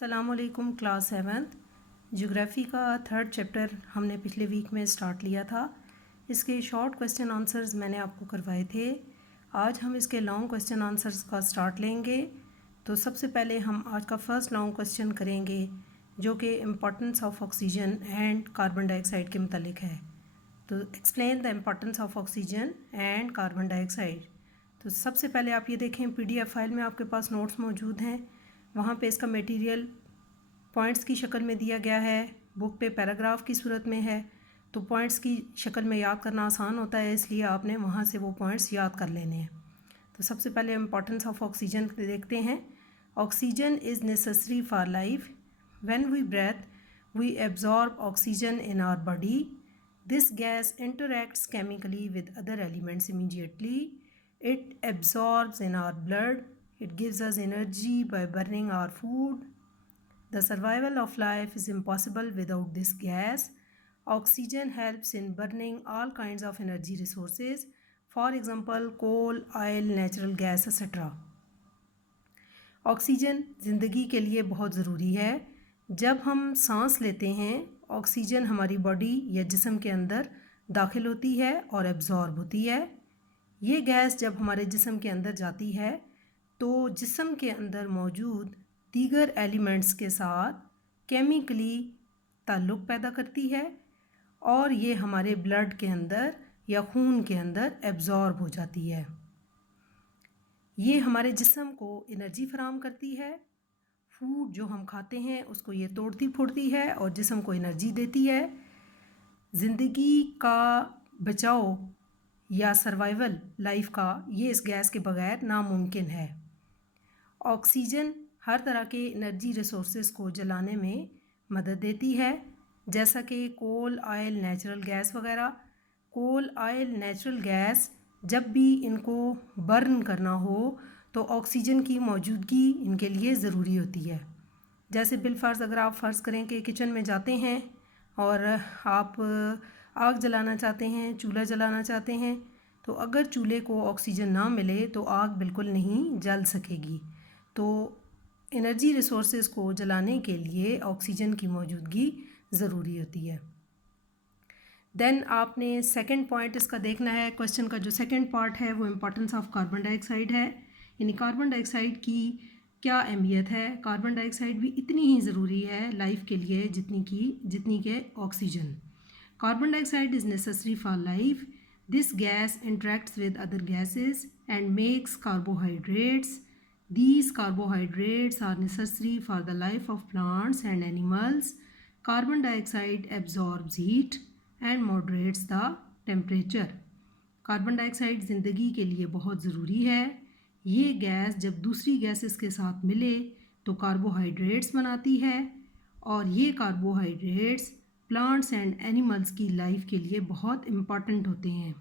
السلام علیکم کلاس 7 جغرافی کا تھرڈ چیپٹر ہم نے پچھلے ویک میں سٹارٹ لیا تھا. اس کے شارٹ کویسچن آنسرز میں نے آپ کو کروائے تھے. آج ہم اس کے لانگ کویسچن آنسرز کا سٹارٹ لیں گے. تو سب سے پہلے ہم آج کا فرسٹ لانگ کویسچن کریں گے جو کہ importance of oxygen and carbon dye oxide کے متعلق ہے. تو explain the importance of oxygen and carbon dye oxide. تو سب سے پہلے آپ یہ دیکھیں PDF فائل میں آپ کے پاس نوٹس موجود ہیں. وہاں پہ اس کا میٹیریل پوائنٹس کی شکل میں دیا گیا ہے. بک پہ پیراگراف کی صورت میں ہے. تو پوائنٹس کی شکل میں یاد کرنا آسان ہوتا ہے، اس لیے آپ نے وہاں سے وہ پوائنٹس یاد کر لینے ہیں. تو سب سے پہلے امپورٹنس آف آکسیجن دیکھتے ہیں. Oxygen is necessary for life. When we breathe we absorb oxygen in our body. This gas interacts chemically with other elements immediately. It absorbs in our blood. It gives us energy by burning our food. The survival of life is impossible without this gas. Oxygen helps in burning all kinds of energy resources. For example, coal, oil, natural gas, etc. Oxygen زندگی کے لیے بہت ضروری ہے. جب ہم سانس لیتے ہیں آکسیجن ہماری باڈی یا جسم کے اندر داخل ہوتی ہے اور ایبزارب ہوتی ہے. یہ گیس جب ہمارے جسم کے اندر جاتی ہے تو جسم کے اندر موجود دیگر ایلیمنٹس کے ساتھ کیمیکلی تعلق پیدا کرتی ہے اور یہ ہمارے بلڈ کے اندر یا خون کے اندر ایبزارب ہو جاتی ہے. یہ ہمارے جسم کو انرجی فراہم کرتی ہے. فوڈ جو ہم کھاتے ہیں اس کو یہ توڑتی پھوڑتی ہے اور جسم کو انرجی دیتی ہے. زندگی کا بچاؤ یا سروائیول لائف کا یہ اس گیس کے بغیر ناممکن ہے. آکسیجن ہر طرح کے انرجی ریسورسز کو جلانے میں مدد دیتی ہے، جیسا کہ کول، آئل، نیچرل گیس وغیرہ. کول، آئل، نیچرل گیس جب بھی ان کو برن کرنا ہو تو آکسیجن کی موجودگی ان کے لیے ضروری ہوتی ہے. جیسے بالفرض اگر آپ فرض کریں کہ کچن میں جاتے ہیں اور آپ آگ جلانا چاہتے ہیں، چولہا جلانا چاہتے ہیں، تو اگر چولہے کو آکسیجن نہ ملے تو آگ بالکل نہیں جل سکے گی. تو انرجی ریسورسز کو جلانے کے لیے آکسیجن کی موجودگی ضروری ہوتی ہے. دین آپ نے سیکنڈ پوائنٹ اس کا دیکھنا ہے. کویسچن کا جو سیکنڈ پارٹ ہے وہ importance of carbon dye oxide ہے. یعنی کاربن ڈائی آکسائڈ کی کیا اہمیت ہے. کاربن ڈائی آکسائڈ بھی اتنی ہی ضروری ہے لائف کے لیے جتنی کہ oxygen. Carbon dioxide is necessary for life. This gas interacts with other gases and makes carbohydrates. These carbohydrates are necessary for the life of plants and animals. Carbon dioxide absorbs heat and moderates the temperature. Carbon dye oxide زندگی کے لیے بہت ضروری ہے. یہ gas جب دوسری gases کے ساتھ ملے تو کاربوہائیڈریٹس بناتی ہے اور یہ کاربوہائیڈریٹس پلانٹس اینڈ اینیملس کی لائف کے لیے بہت امپورٹنٹ ہوتے ہیں.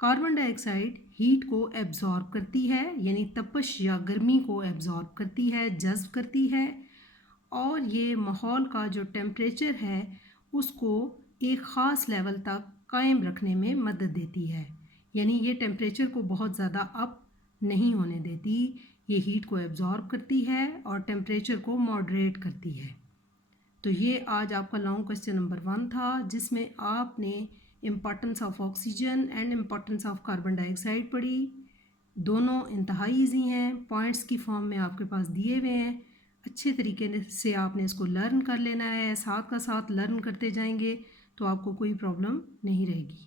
کاربن ڈائی آکسائڈ ہیٹ کو ایبزارب کرتی ہے، یعنی تپش یا گرمی کو ایبزارب کرتی ہے، جذب کرتی ہے، اور یہ ماحول کا جو ٹیمپریچر ہے اس کو ایک خاص لیول تک قائم رکھنے میں مدد دیتی ہے. یعنی یہ ٹیمپریچر کو بہت زیادہ اپ نہیں ہونے دیتی. یہ ہیٹ کو ایبزارب کرتی ہے اور ٹیمپریچر کو ماڈریٹ کرتی ہے. تو یہ آج آپ کا لانگ کویسچن نمبر 1 تھا جس میں آپ نے importance of oxygen and importance of carbon dye oxide پڑھی. دونوں انتہائی ایزی ہیں، پوائنٹس کی فارم میں آپ کے پاس دیے ہوئے ہیں. اچھے طریقے سے آپ نے اس کو لرن کر لینا ہے. ساتھ کا ساتھ لرن کرتے جائیں گے تو آپ کو کوئی پرابلم نہیں رہے گی.